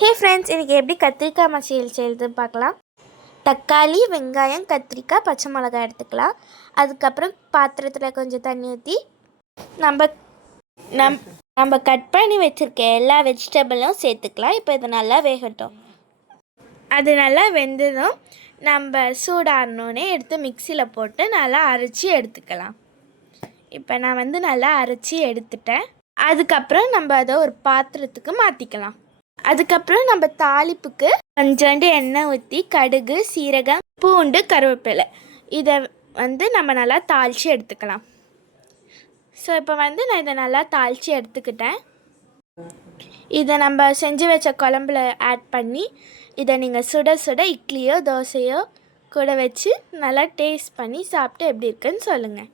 Hey friends, இன்றைக்கி எப்படி கத்திரிக்காய் மசியல் செய்கிறதுன்னு பார்க்கலாம். தக்காளி, வெங்காயம், கத்திரிக்காய், பச்சை மிளகாய் எடுத்துக்கலாம். அதுக்கப்புறம் பாத்திரத்தில் கொஞ்சம் தண்ணி ஊற்றி நம்ம நம் நம்ம கட் பண்ணி வச்சுருக்க எல்லா வெஜிடபிளும் சேர்த்துக்கலாம். இப்போ இது நல்லா வேகட்டும். அது நல்லா வெந்ததும் நம்ம சூடானோடனே எடுத்து மிக்சியில் போட்டு நல்லா அரைச்சி எடுத்துக்கலாம். இப்போ நான் நல்லா அரைச்சி எடுத்துட்டேன். அதுக்கப்புறம் நம்ம அதை ஒரு பாத்திரத்துக்கு மாற்றிக்கலாம். அதுக்கப்புறம் நம்ம தாளிப்புக்கு கொஞ்சோண்டு எண்ணெய் ஊற்றி கடுகு, சீரகம், பூண்டு, கருவேப்பிலை இதை நம்ம நல்லா தாளித்து எடுத்துக்கலாம். ஸோ இப்போ நான் இதை நல்லா தாளித்து எடுத்துக்கிட்டேன். இதை நம்ம செஞ்சு வச்ச குழம்புல ஆட் பண்ணி இதை நீங்கள் சுட சுட இட்லியோ தோசையோ கூட வச்சு நல்லா டேஸ்ட் பண்ணி சாப்பிட்டு எப்படி இருக்குன்னு சொல்லுங்கள்.